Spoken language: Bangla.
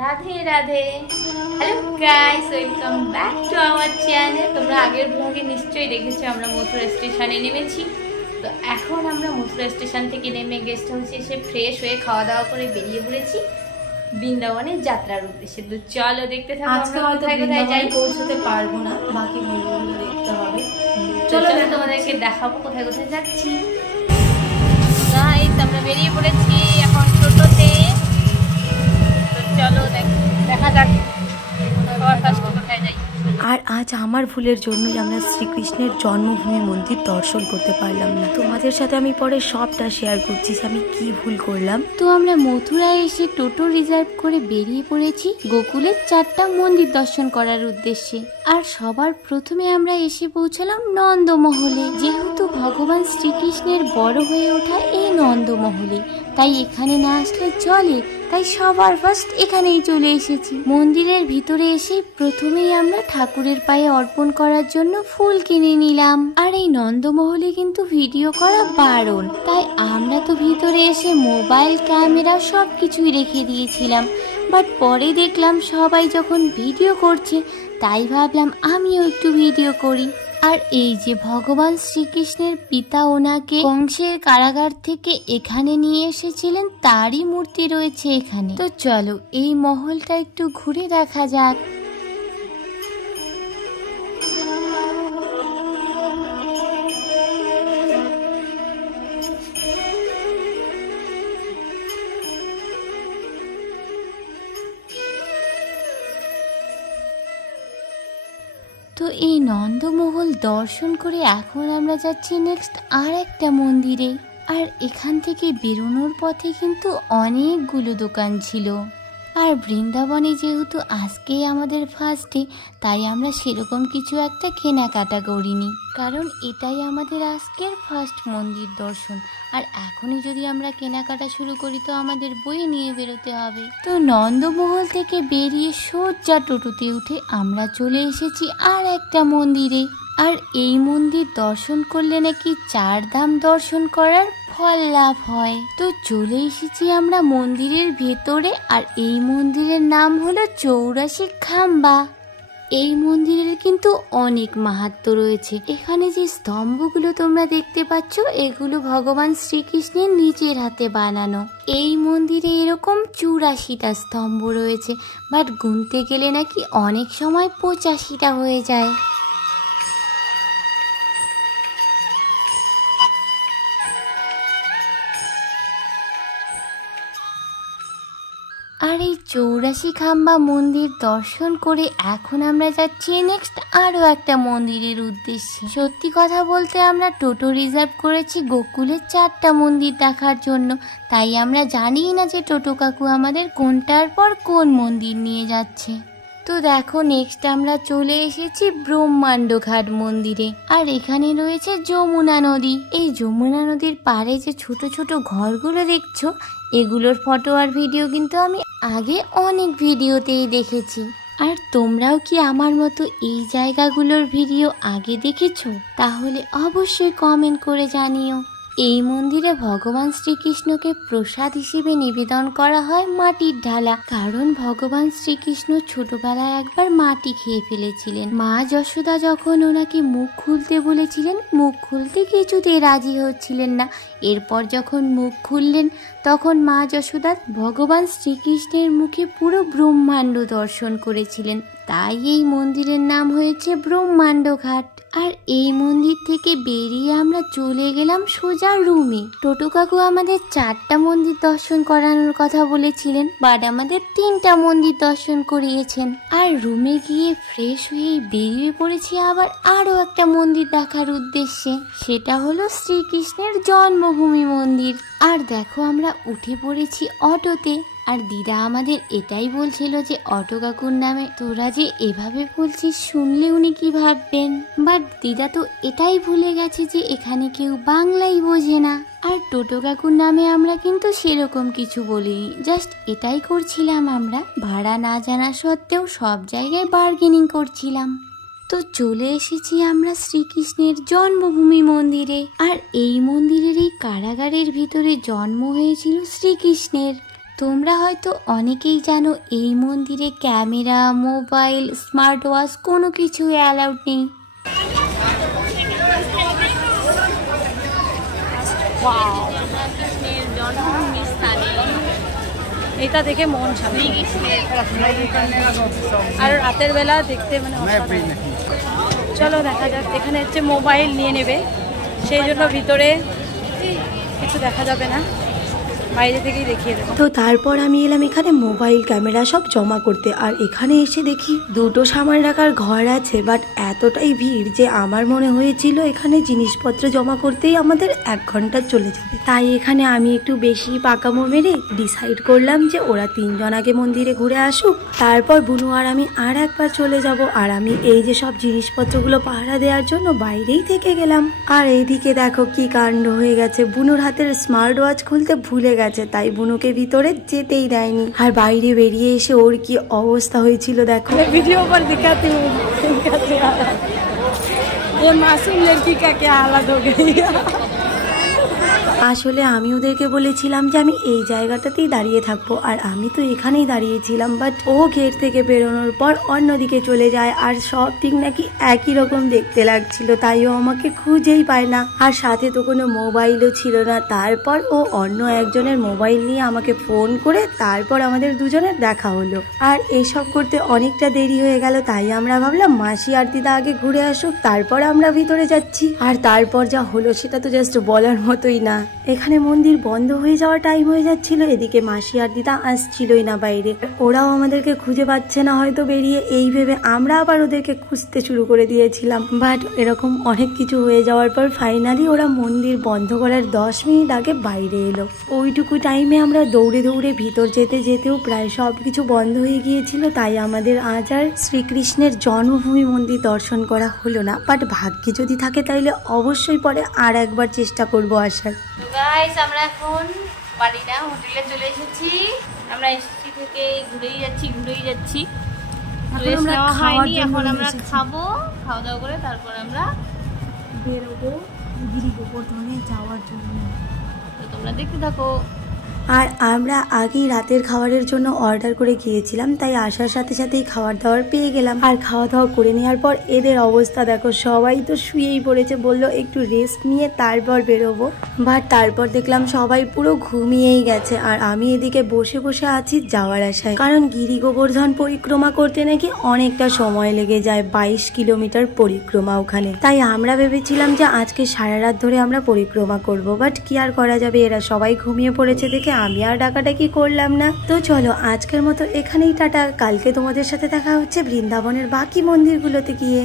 Radhe Radhe. Hello guys, welcome back to our channel. তোমরা আগের ব্লগে নিশ্চয়ই দেখেছো আমরা মথুরা স্টেশনে নেমেছি। তো এখন আমরা মথুরা স্টেশন থেকে নেমে গেস্ট হাউসে এসে ফ্রেশ হয়ে খাওয়া দাওয়া করে বেরিয়ে পড়েছি বৃন্দাবনের যাত্রার উদ্দেশ্যে। তো চলো দেখতে থাকো। আজকে কোথায় কোথায় যাই পৌঁছতে পারবো না, বাকি মন্দিরগুলো দেখতে হবে। চলো তোমাদেরকে দেখাবো কোথায় কোথায় যাচ্ছি। গাইস আমরা বেরিয়ে পড়েছি এখন টোটোতে। তো চলো দেখা যাক কোথায় যাই। আর আজ আমার ভুলের জন্যই আমরা শ্রীকৃষ্ণের জন্মভূমি মন্দির দর্শন করতে পারলাম না। তোমাদের সাথে আমি পরে সবটা শেয়ার করছি আমি কি ভুল করলাম। তো আমরা মথুরায় এসে টোটো রিজার্ভ করে বেরিয়ে পড়েছি গোকুলের 4টা মন্দির দর্শন করার উদ্দেশ্যে। আর সবার প্রথমে আমরা এসে পৌঁছালাম নন্দমহলে। যেহেতু ভগবান শ্রীকৃষ্ণের বড় হয়ে ওঠা এই নন্দমহলে, তাই এখানে না আসলে চলে, তাই সবার ফার্স্ট এখানেই চলে এসেছি। মন্দিরের ভিতরে এসে প্রথমেই আমরা ঠাকুরের পায়ে অর্পণ করার জন্য ফুল কিনে নিলাম। আর এই নন্দমহলে কিন্তু ভিডিও করা বারণ, তাই আমরা তো ভিতরে এসে মোবাইল ক্যামেরা সবকিছুই রেখে দিয়েছিলাম। বাট পরে দেখলাম সবাই যখন ভিডিও করছে, তাই ভাবলাম আমিও একটু ভিডিও করি। আর এই যে ভগবান শ্রীকৃষ্ণের পিতা ওনাকে কংসের কারাগার থেকে এখানে নিয়ে এসেছিলেন, তারই মূর্তি রয়েছে এখানে। তো চলো এই মহলটা একটু ঘুরে দেখা যাক। তো এই নন্দমহল দর্শন করে এখন আমরা যাচ্ছি নেক্সট আর একটা মন্দিরে। আর এখান থেকে বেরোনোর পথে কিন্তু অনেকগুলো দোকান ছিল। আর বৃন্দাবনে যেহেতু আজকেই আমাদের ফার্স্ট ডে, তাই আমরা সেরকম কিছু একটা কেনাকাটা করিনি, কারণ এটাই আমাদের আজকের ফার্স্ট মন্দির দর্শন। আর এখনই যদি আমরা কেনাকাটা শুরু করি তো আমাদের বই নিয়ে বেরোতে হবে। তো নন্দমহল থেকে বেরিয়ে সোজা টোটোতে উঠে আমরা চলে এসেছি আর একটা মন্দিরে। আর এই মন্দির দর্শন করলে নাকি 4 ধাম দর্শন করার ফল লাভ হয়। তো চলে এসেছি আমরা মন্দিরের ভেতরে। আর এই মন্দিরের নাম হলো 84 খাম্বা। এই মন্দিরের কিন্তু অনেক মাহাত্ম্য রয়েছে। এখানে যে স্তম্ভগুলো তোমরা দেখতে পাচ্ছ, এগুলো ভগবান শ্রীকৃষ্ণের নিজের হাতে বানানো। এই মন্দিরে এরকম 84টা স্তম্ভ রয়েছে, বাট গুনতে গেলে নাকি অনেক সময় 85টা হয়ে যায়। আর এই 84 খাম্বা মন্দির দর্শন করে এখন আমরা যাচ্ছি নেক্সট আরো একটা মন্দিরের উদ্দেশ্যে। সত্যি কথা বলতে আমরা টোটো রিজার্ভ করেছি গোকুলের 4টা মন্দির দেখার জন্য, তাই আমরা জানিই না যে টোটো কাকু আমাদের কোনটার পর কোন মন্দির নিয়ে যাচ্ছে। তো দেখো নেক্সট আমরা চলে এসেছি ব্রহ্মাণ্ড ঘাট মন্দিরে। আর এখানে রয়েছে যমুনা নদী। এই যমুনা নদীর পাড়ে যে ছোট ছোট ঘরগুলো দেখছো, এগুলোর ফটো আর ভিডিও কিন্তু আমি আগে অনেক ভিডিওতেই দেখেছি। আর তোমরাও কি আমার মতো এই জায়গাগুলোর ভিডিও আগে দেখেছো? তাহলে অবশ্যই কমেন্ট করে জানিও। এই মন্দিরে ভগবান শ্রীকৃষ্ণকে প্রসাদ হিসেবে নিবেদন করা হয় মাটির ঢালা, কারণ ভগবান শ্রীকৃষ্ণ ছোটবেলায় একবার মাটি খেয়ে ফেলেছিলেন। মা যশোদা যখন ওনাকে মুখ খুলতে বলেছিলেন, মুখ খুলতে কিছুতে রাজি হচ্ছিলেন না। এরপর যখন মুখ খুললেন, তখন মা যশোদা ভগবান শ্রীকৃষ্ণের মুখে পুরো ব্রহ্মাণ্ড দর্শন করেছিলেন, তাই এই মন্দিরের নাম হয়েছে ব্রহ্মাণ্ড ঘাট। আর এই মন্দির থেকে বেরিয়ে আমরা চলে গেলাম সোজা রুমে। টোটো কাকু আমাদের 4টা মন্দির দর্শন করানোর কথা বলেছিলেন, বাট আমাদের 3টা মন্দির দর্শন করিয়েছেন। আর রুমে গিয়ে ফ্রেশ হয়ে বেরিয়ে পড়েছি আবার আরো একটা মন্দির দেখার উদ্দেশ্যে। সেটা হলো শ্রীকৃষ্ণের জন্মভূমি মন্দির। আর দেখো আমরা উঠে পড়েছি অটোতে। আর দিদা আমাদের এটাই বলছিল যে অটো কাকুর নামে তোরা যে এভাবে বলছিস, শুনলে উনি কি ভাববেন। বাট দিদা তো এটাই ভুলে গেছে যে এখানে কেউ বাংলাই বোঝে না। আর টোটো কাকুর নামে আমরা কিন্তু সেরকম কিছু বলিনি, জাস্ট এটাই করছিলাম আমরা, ভাড়া না জানা সত্ত্বেও সব জায়গায় বার্গেনিং করছিলাম। তো চলে এসেছি আমরা শ্রীকৃষ্ণের জন্মভূমি মন্দিরে। আর এই মন্দিরের এই কারাগারের ভিতরে জন্ম হয়েছিল শ্রীকৃষ্ণের। তোমরা হয়তো অনেকেই জানো এই মন্দিরে ক্যামেরা, মোবাইল, স্মার্ট ওয়াচ কোনো কিছু অ্যালাউড নেই। এটা দেখে মন শান্তি, আর রাতের বেলা দেখতে মানে চলো দেখা যাক। এখানে হচ্ছে মোবাইল নিয়ে নেবে, সেই জন্য ভিতরে কিছু দেখা যাবে না, বাইরে থেকেই দেখিয়ে দেবো। তো তারপর আমি এলাম এখানে মোবাইল ক্যামেরা সব জমা করতে, আর এখানে এসে দেখি দুটো সামান রাখার ঘর আছে, বাট এতটাই ভিড় যে আমার মনে হয়েছিল এখানে জিনিসপত্র জমা করতেই আমাদের 1 ঘন্টা চলে যাবে। তাই এখানে আমি একটু বেশি পাকামো মেরে ডিসাইড করলাম যে ওরা 3 জন আগে মন্দিরে ঘুরে আসুক, তারপর বুনু আর আমি আর একবার চলে যাব। আর আমি এই যে সব জিনিসপত্রগুলো পাহারা দেওয়ার জন্য বাইরেই থেকে গেলাম। আর এইদিকে দেখো কি কাণ্ড হয়ে গেছে, বুনুর হাতের স্মার্ট ওয়াচ খুলতে ভুলে গেছে, তাই বুনুকে ভিতরে যেতেই দেয়নি। আর বাইরে বেরিয়ে এসে ওর কি অবস্থা হয়েছিল দেখো। ভিডিও पर दिखाती हूँ ये मासूम लड़की का क्या हालत हो गई। আসলে আমি ওদেরকে বলেছিলাম যে আমি এই জায়গাটাতেই দাঁড়িয়ে থাকবো, আর আমি তো এখানেই দাঁড়িয়েছিলাম, বাট ও গেট থেকে বেরোনোর পর অন্যদিকে চলে যায়। আর সব দিক নাকি একই রকম দেখতে লাগছিল, তাই ও আমাকে খুঁজেই পায় না। আর সাথে তো কোনো মোবাইলও ছিল না। তারপর ও অন্য একজনের মোবাইল নিয়ে আমাকে ফোন করে তারপর আমাদের দুজনের দেখা হলো। আর এসব করতে অনেকটা দেরি হয়ে গেল, তাই আমরা ভাবলাম মাসি আর দিদা আগে ঘুরে আসুক, তারপর আমরা ভিতরে যাচ্ছি। আর তারপর যা হলো সেটা তো জাস্ট বলার মতোই না। এখানে মন্দির বন্ধ হয়ে যাওয়ার টাইম হয়ে যাচ্ছিল, এদিকে মাসি আর দিদা আসছিলই না বাইরে, ওরাও আমাদেরকে খুঁজে পাচ্ছে না হয়তো বেরিয়ে, এই ভেবে আমরা আবার ওদেরকে খুঁজতে শুরু করে দিয়েছিলাম। বাট এরকম অনেক কিছু হয়ে যাওয়ার পর ফাইনালি ওরা মন্দির বন্ধ করার 10 মিনিট আগে বাইরে এলো। ওইটুকু টাইমে আমরা দৌড়ে দৌড়ে ভিতর যেতে যেতেও প্রায় সবকিছু বন্ধ হয়ে গিয়েছিল, তাই আমাদের আজ আর শ্রীকৃষ্ণের জন্মভূমি মন্দির দর্শন করা হলো না। বাট ভাগ্যে যদি থাকে তাইলে অবশ্যই পরে আর একবার চেষ্টা করবো আসার। গাইস আমরা এখন বাড়ি না হোটেলে চলে এসেছি। আমরা এসেছি থেকে ঘুরেই যাচ্ছি হয়নি। এখন আমরা খাবো, খাওয়া দাওয়া করে তারপর আমরা বেরোবো গিরি গোবর্ধনে যাওয়ার জন্য। তো তোমরা দেখতে থাকো। আর আমরা আগেই রাতের খাবারের জন্য অর্ডার করে গিয়েছিলাম, তাই আসার সাথে সাথেই খাবার দাবার পেয়ে গেলাম। আর খাওয়া দাওয়া করে নেওয়ার পর এদের অবস্থা দেখো, সবাই তো শুয়েই পড়েছে, বললো একটু রেস্ট নিয়ে তারপর বেরোবো। বাট তারপর দেখলাম সবাই পুরো ঘুমিয়েই গেছে, আর আমি এদিকে বসে বসে আছি যাওয়ার আশায়। কারণ গিরি গোবর্ধন পরিক্রমা করতে নাকি অনেকটা সময় লেগে যায়, 22 কিলোমিটার পরিক্রমা ওখানে। তাই আমরা ভেবেছিলাম যে আজকে সারা রাত ধরে আমরা পরিক্রমা করব, বাট কি আর করা যাবে, এরা সবাই ঘুমিয়ে পড়েছে দেখে আমি আর ডাকাডাকি করলাম না। তো চলো আজকের মতো এখানেই টাটা, কালকে তোমাদের সাথে দেখা হচ্ছে বৃন্দাবনের বাকি মন্দিরগুলোতে গিয়ে।